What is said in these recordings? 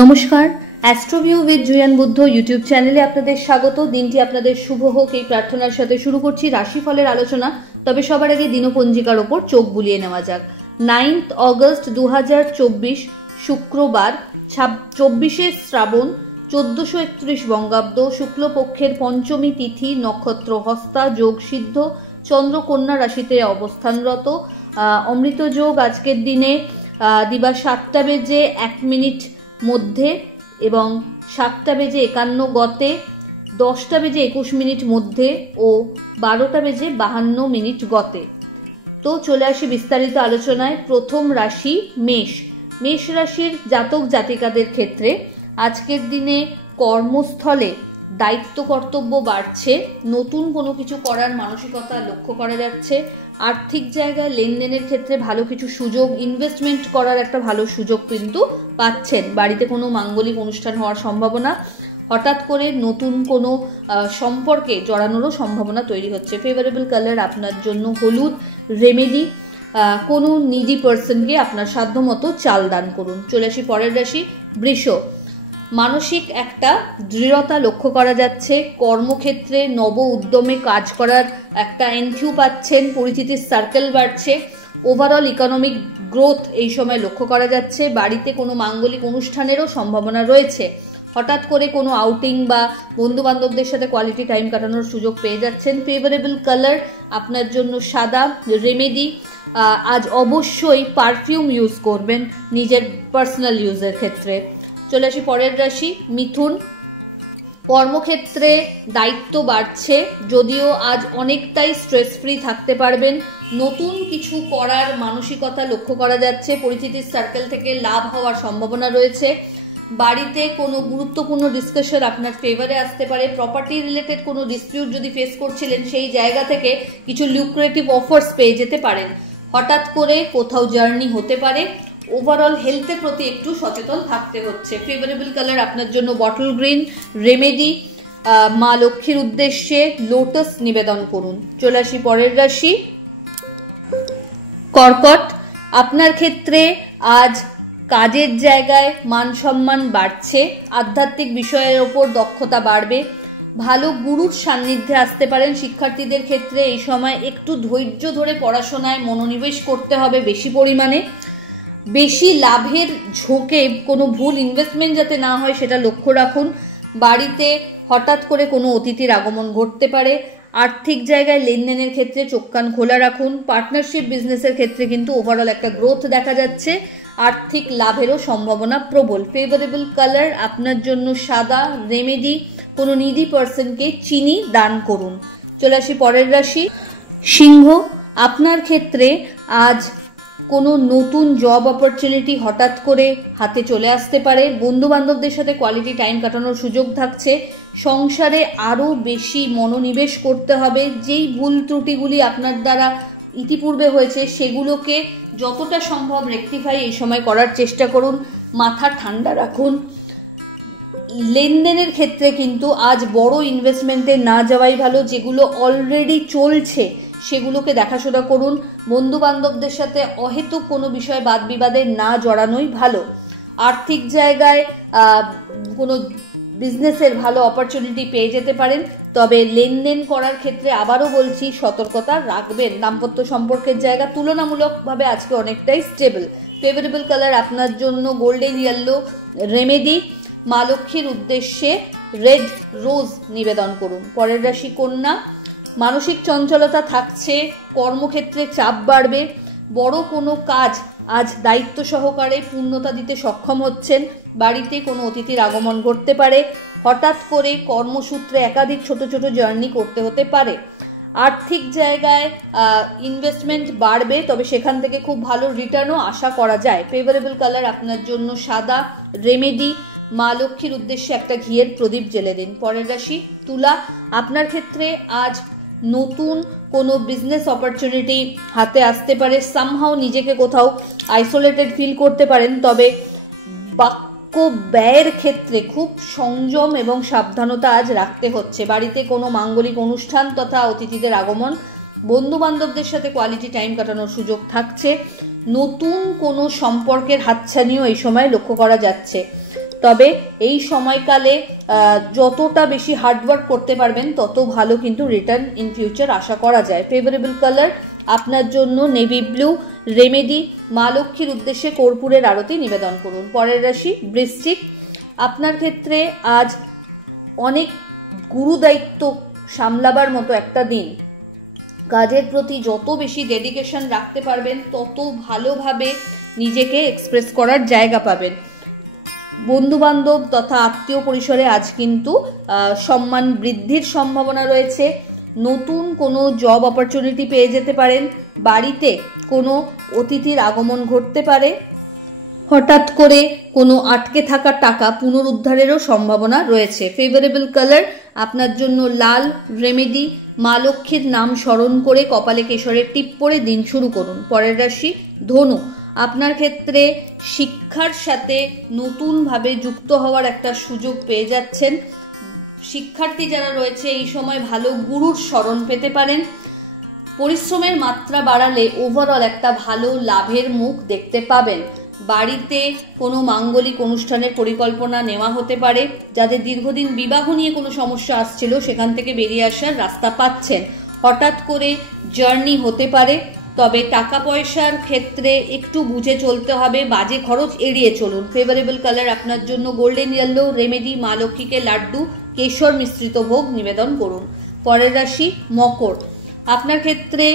নমস্কার, অ্যাস্ট্রোভিউ with Juan Buddha YouTube চ্যানেলে আপনাদের স্বাগত। দিনটি আপনাদের শুভ হোক এই প্রার্থনার সাথে শুরু করছি রাশিফলের আলোচনা। তবে সবার আগে দিনপঞ্জিকার ওপর চোখ বুলিয়ে নেওয়া যাক। 9 অগস্ট 2024 শুক্রবার, 24 শ্রাবণ 1431 বঙ্গাব্দ, শুক্লপক্ষের পঞ্চমী তিথি, নক্ষত্র হস্তা, যোগ সিদ্ধ, চন্দ্র কন্যা রাশিতে অবস্থানরত। অমৃত যোগ আজকের দিনে দিবা 7টা বেজে 1 মিনিট মধ্যে এবং 7টা বেজে 51 গতে, 10টা বেজে 21 মিনিট মধ্যে ও 12টা বেজে 52 মিনিট গতে। তো চলে আসি বিস্তারিত আলোচনায়। প্রথম রাশি মেষ। মেষ রাশির জাতক জাতিকাদের ক্ষেত্রে আজকের দিনে কর্মস্থলে দায়িত্ব কর্তব্য বাড়ছে, নতুন কোনো কিছু করার মানসিকতা লক্ষ্য করা যাচ্ছে। আর্থিক জায়গায় লেনদেনের ক্ষেত্রে ভালো কিছু সুযোগ, ইনভেস্টমেন্ট করার একটা ভালো সুযোগ কিন্তু পাচ্ছেন। বাড়িতে কোনো মাঙ্গলিক অনুষ্ঠান হওয়ার সম্ভাবনা, হঠাৎ করে নতুন কোনো সম্পর্কে জড়ানোরও সম্ভাবনা তৈরি হচ্ছে। ফেভারেবল কালার আপনার জন্য হলুদ। রেমেডি, কোনো নিডি পার্সনকে আপনার সাধ্যমতো চাল দান করুন। চলে আসি পরের রাশি বৃষ। মানসিক একটা দৃঢ়তা লক্ষ্য করা যাচ্ছে, কর্মক্ষেত্রে নব উদ্যমে কাজ করার একটা এনকিউ পাচ্ছেন, পরিচিতির সার্কেল বাড়ছে, ওভারঅল ইকোনমিক গ্রোথ এই সময় লক্ষ্য করা যাচ্ছে। বাড়িতে কোনো মাঙ্গলিক অনুষ্ঠানেরও সম্ভাবনা রয়েছে। হঠাৎ করে কোনো আউটিং বা বন্ধু বান্ধবদের সাথে কোয়ালিটি টাইম কাটানোর সুযোগ পেয়ে যাচ্ছেন। ফেভারেবল কালার আপনার জন্য সাদা। রেমেডি, আজ অবশ্যই পারফিউম ইউজ করবেন নিজের পার্সোনাল ইউজের ক্ষেত্রে। চলে আসি পরের রাশি মিথুন। কর্মক্ষেত্রে দায়িত্ব বাড়ছে, যদিও আজ অনেকটাই স্ট্রেস ফ্রি থাকতে পারবেন। নতুন কিছু করার মানসিকতা লক্ষ্য করা যাচ্ছে, পরিচিতির সার্কেল থেকে লাভ হওয়ার সম্ভাবনা রয়েছে। বাড়িতে কোনো গুরুত্বপূর্ণ ডিসকাশন আপনার ফেভারে আসতে পারে। প্রপার্টি রিলেটেড কোনো ডিসপিউট যদি ফেস করছিলেন, সেই জায়গা থেকে কিছু লুক্রেটিভ অফার্স পেয়ে যেতে পারেন। হঠাৎ করে কোথাও জার্নি হতে পারে। ওভারঅল হেলথের প্রতি একটু সচেতন থাকতে হচ্ছে। ফেভারেবল কালার আপনার জন্য বটল গ্রিন। রেমেডি, মা লক্ষ্মীর উদ্দেশ্যে লোটাস নিবেদন করুন। চলে আসি পরের রাশি কর্কট। আপনার ক্ষেত্রে আজ কাজের জায়গায় মান সম্মান বাড়ছে, আধ্যাত্মিক বিষয়ের ওপর দক্ষতা বাড়বে, ভালো গুরুর সান্নিধ্যে আসতে পারেন। শিক্ষার্থীদের ক্ষেত্রে এই সময় একটু ধৈর্য ধরে পড়াশোনায় মনোনিবেশ করতে হবে বেশি পরিমাণে। বেশি লাভের ঝোঁকে কোনো ভুল ইনভেস্টমেন্ট যাতে না হয় সেটা লক্ষ্য রাখুন। বাড়িতে হঠাৎ করে কোনো অতিথির আগমন ঘটতে পারে। আর্থিক জায়গায় লেনদেনের ক্ষেত্রে চোখ কান খোলা রাখুন। পার্টনারশিপ বিজনেসের ক্ষেত্রে কিন্তু ওভারঅল একটা গ্রোথ দেখা যাচ্ছে, আর্থিক লাভেরও সম্ভাবনা প্রবল। ফেভারেবল কালার আপনার জন্য সাদা। রেমেডি, কোনো নিডি পার্সনকে চিনি দান করুন। চলে আসি পরের রাশি সিংহ। আপনার ক্ষেত্রে আজ কোনো নতুন জব অপরচুনিটি হঠাৎ করে হাতে চলে আসতে পারে। বন্ধু বান্ধবদের সাথে কোয়ালিটি টাইম কাটানোর সুযোগ থাকছে। সংসারে আরও বেশি মনোনিবেশ করতে হবে। যেই ভুল ত্রুটিগুলি আপনার দ্বারা ইতিপূর্বে হয়েছে সেগুলোকে যতটা সম্ভব রেকটিফাই এই সময় করার চেষ্টা করুন। মাথা ঠান্ডা রাখুন। লেনদেনের ক্ষেত্রে কিন্তু আজ বড় ইনভেস্টমেন্টে না যাওয়াই ভালো। যেগুলো অলরেডি চলছে সেগুলোকে দেখাশোনা করুন। বন্ধু বান্ধবদের সাথে অহেতুক কোনো বিষয়ে বাদ বিবাদে না জড়ানোই ভালো। আর্থিক জায়গায় কোনো বিজনেসের ভালো অপরচুনিটি পেয়ে যেতে পারেন, তবে লেনদেন করার ক্ষেত্রে আবারও বলছি সতর্কতা রাখবেন। দাম্পত্য সম্পর্কের জায়গা তুলনামূলকভাবে আজকে অনেকটাই স্টেবল। ফেভারেবল কালার আপনার জন্য গোল্ডেন ইয়েলো। রেমেডি, মা লক্ষ্মীর উদ্দেশ্যে রেড রোজ নিবেদন করুন। পরের রাশি কন্যা। মানসিক চঞ্চলতা থাকছে, কর্মক্ষেত্রে চাপ বাড়বে। বড় কোনো কাজ আজ দায়িত্ব সহকারে পূর্ণতা দিতে সক্ষম হচ্ছেন। বাড়িতে কোনো অতিথির আগমন ঘটতে পারে। হঠাৎ করে কর্মসূত্রে একাধিক ছোট ছোট জার্নি করতে হতে পারে। আর্থিক জায়গায় ইনভেস্টমেন্ট বাড়বে, তবে সেখান থেকে খুব ভালো রিটার্নও আশা করা যায়। ফেভারেবল কালার আপনার জন্য সাদা। রেমেডি, মা লক্ষ্মীর উদ্দেশ্যে একটা ঘিয়ের প্রদীপ জ্বেলে দিন। পরের রাশি তুলা। আপনার ক্ষেত্রে আজ নতুন কোনো বিজনেস অপরচুনিটি হাতে আসতে পারে। সামহাও নিজেকে কোথাও আইসোলেটেড ফিল করতে পারেন, তবে বাক্য ব্যয়ের ক্ষেত্রে খুব সংযম এবং সাবধানতা আজ রাখতে হচ্ছে। বাড়িতে কোনো মাঙ্গলিক অনুষ্ঠান তথা অতিথিদের আগমন, বন্ধু বান্ধবদের সাথে কোয়ালিটি টাইম কাটানোর সুযোগ থাকছে। নতুন কোনো সম্পর্কের হাতছানিও এই সময় লক্ষ্য করা যাচ্ছে। তবে এই সময়কালে যতটা বেশি হার্ডওয়ার্ক করতে পারবেন তত ভালো কিন্তু রিটার্ন ইন ফিউচার আশা করা যায়। ফেভারেবল কালার আপনার জন্য নেভি ব্লু। রেমেডি, মা লক্ষ্মীর উদ্দেশ্যে কর্পূরের আরতি নিবেদন করুন। পরের রাশি বৃশ্চিক। আপনার ক্ষেত্রে আজ অনেক গুরু দায়িত্ব সামলাবার মতো একটা দিন। কাজের প্রতি যত বেশি ডেডিকেশন রাখতে পারবেন তত ভালোভাবে নিজেকে এক্সপ্রেস করার জায়গা পাবেন। বন্ধু বান্ধব তথা আত্মীয় পরিসরে আজ কিন্তু সম্মান বৃদ্ধির সম্ভাবনা রয়েছে। নতুন কোনো জব অপরচুনিটি পেয়ে যেতে পারেন। বাড়িতে কোনো অতিথির আগমন ঘটতে পারে। হঠাৎ করে কোনো আটকে থাকা টাকা পুনরুদ্ধারেরও সম্ভাবনা রয়েছে। ফেভারেবল কালার আপনার জন্য লাল। রেমেডি, মা লক্ষ্মীর নাম স্মরণ করে কপালে কেশরের টিপ পরে দিন শুরু করুন। পরের রাশি ধনু। আপনার ক্ষেত্রে শিক্ষার সাথে নতুনভাবে যুক্ত হওয়ার একটা সুযোগ পেয়ে যাচ্ছেন। শিক্ষার্থী যারা রয়েছে এই সময় ভালো গুরুর স্মরণ পেতে পারেন। পরিশ্রমের মাত্রা বাড়ালে ওভারঅল একটা ভালো লাভের মুখ দেখতে পাবেন। বাড়িতে কোনো মাঙ্গলিক অনুষ্ঠানের পরিকল্পনা নেওয়া হতে পারে। যাদের দীর্ঘদিন বিবাহ নিয়ে কোনো সমস্যা আসছিল সেখান থেকে বেরিয়ে আসার রাস্তা পাচ্ছেন। হঠাৎ করে জার্নি হতে পারে, তবে টাকা পয়সার ক্ষেত্রে একটু বুঝে চলতে হবে। বাজে খরচ এড়িয়ে চলুন। ফেভারেবল কালার আপনার জন্য গোল্ডেন ইয়েলো। রেমেডি, মা লক্ষ্মীকে লাড্ডু কেশর মিশ্রিত ভোগ নিবেদন করুন। পরের রাশি মকর। আপনার ক্ষেত্রে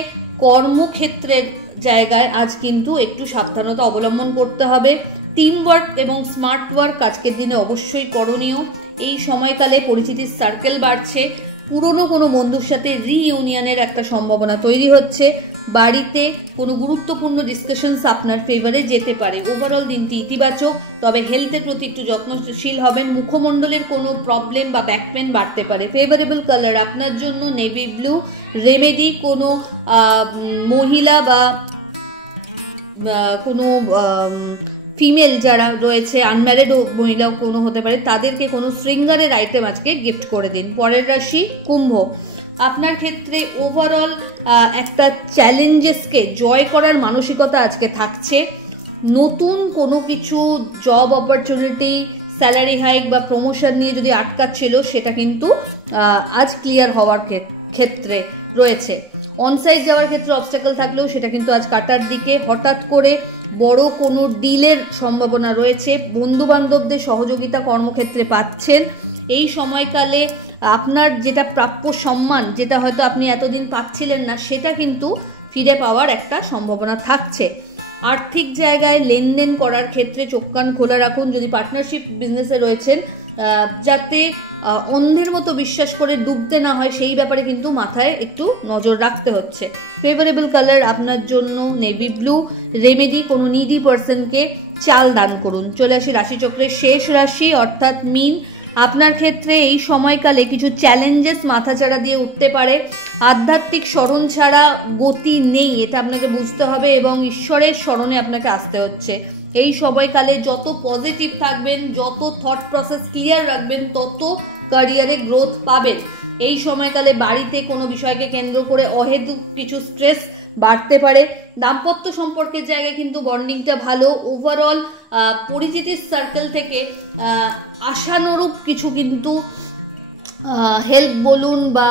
কর্মক্ষেত্রের জায়গায় আজ কিন্তু একটু সাবধানতা অবলম্বন করতে হবে। টিম ওয়ার্ক এবং স্মার্ট ওয়ার্ক আজকের দিনে অবশ্যই করণীয়। এই সময়কালে পরিচিতির সার্কেল বাড়ছে। পুরনো কোনো বন্ধুর সাথে রিইউনিয়নের একটা সম্ভাবনা তৈরি হচ্ছে। বাড়িতে কোনো গুরুত্বপূর্ণ ডিসকাশনস আপনার ফেভারে যেতে পারে। ওভারঅল দিনটি ইতিবাচক, তবে হেলথের প্রতি একটু যত্নশীল হবেন। মুখমণ্ডলের কোনো প্রবলেম বা ব্যাক পেন বাড়তে পারে। ফেভারেবল কালার আপনার জন্য নেভি ব্লু। রেমেডি, কোনো মহিলা বা কোনো ফিমেল যারা রয়েছে, আনম্যারিড মহিলাও কোনো হতে পারে, তাদেরকে কোনো শৃঙ্গারের আইটেম আজকে গিফট করে দিন। পরের রাশি কুম্ভ। আপনার ক্ষেত্রে ওভারঅল একটা চ্যালেঞ্জেসকে জয় করার মানসিকতা আজকে থাকছে। নতুন কোনো কিছু জব অপরচুনিটি, স্যালারি হাইক বা প্রমোশন নিয়ে যদি আটকাচ্ছিল সেটা কিন্তু আজ ক্লিয়ার হওয়ার ক্ষেত্রে রয়েছে। অনসাইট যাওয়ার ক্ষেত্রে অবস্টাকল থাকলেও সেটা কিন্তু আজ কাটার দিকে। হঠাৎ করে বড় কোনো ডিলের সম্ভাবনা রয়েছে। বন্ধু বান্ধবদের সহযোগিতা কর্মক্ষেত্রে পাচ্ছেন। এই সময়কালে আপনার যেটা প্রাপ্য সম্মান, যেটা হয়তো আপনি এতদিন পাচ্ছিলেন না, সেটা কিন্তু ফিরে পাওয়ার একটা সম্ভাবনা থাকছে। আর্থিক জায়গায় লেনদেন করার ক্ষেত্রে চোখ কান খোলা রাখুন। যদি পার্টনারশিপ বিজনেসে রয়েছেন, যাতে অন্ধের মতো বিশ্বাস করে ডুবতে না হয় সেই ব্যাপারে কিন্তু মাথায় একটু নজর রাখতে হচ্ছে। ফেভারেবল কালার আপনার জন্য নেভি ব্লু। রেমেডি, কোনো নিডি পার্সনকে চাল দান করুন। চলে আসি রাশিচক্রের শেষ রাশি অর্থাৎ মীন। আপনার ক্ষেত্রে এই সময়কালে কিছু চ্যালেঞ্জেস মাথাচাড়া দিয়ে উঠতে পারে। আধ্যাত্মিক স্মরণ ছাড়া গতি নেই, এটা আপনাকে বুঝতে হবে এবং ঈশ্বরের স্মরণে আপনাকে আসতে হচ্ছে। এই সময়কালে যত পজিটিভ থাকবেন, যত থট প্রসেস ক্লিয়ার রাখবেন, তত ক্যারিয়ারে গ্রোথ পাবেন। এই সময়কালে বাড়িতে কোনো বিষয়কে কেন্দ্র করে অহেতুক কিছু স্ট্রেস বাড়তে পারে। দাম্পত্য সম্পর্কের জায়গায় কিন্তু বন্ডিংটা ভালো। ওভারঅল পরিচিতির সার্কেল থেকে আশানুরূপ কিছু কিন্তু হেল্প বলুন বা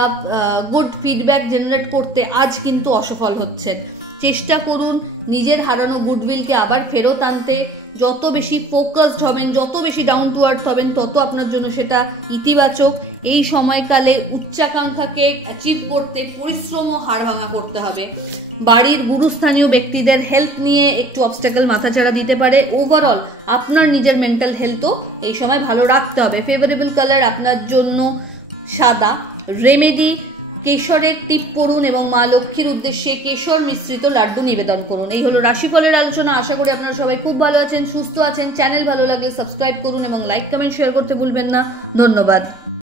গুড ফিডব্যাক জেনারেট করতে আজ কিন্তু অসফল হচ্ছেন। চেষ্টা করুন নিজের হারানো গুডউইলকে আবার ফেরত আনতে। যত বেশি ফোকাসড হবেন, যত বেশি ডাউন টু আর্থ হবেন, তত আপনার জন্য সেটা ইতিবাচক। এই সময়কালে উচ্চাকাঙ্ক্ষাকে অ্যাচিভ করতে পরিশ্রম ও হাড় ভাঙা করতে হবে। বাড়ির গুরুস্থানীয় ব্যক্তিদের হেলথ নিয়ে একটু অবস্টাকল মাথাচাড়া দিতে পারে। ওভারঅল আপনার নিজের মেন্টাল হেলথও এই সময় ভালো রাখতে হবে। ফেভারেবল কালার আপনার জন্য সাদা। রেমেডি, কেশরের টিপ পড়ুন এবং মা লক্ষ্মীর উদ্দেশ্যে কেশর মিশ্রিত লাড্ডু নিবেদন করুন। এই হলো রাশিফলের আলোচনা। আশা করি আপনারা সবাই খুব ভালো আছেন, সুস্থ আছেন। চ্যানেল ভালো লাগলে সাবস্ক্রাইব করুন এবং লাইক কমেন্ট শেয়ার করতে ভুলবেন না। ধন্যবাদ।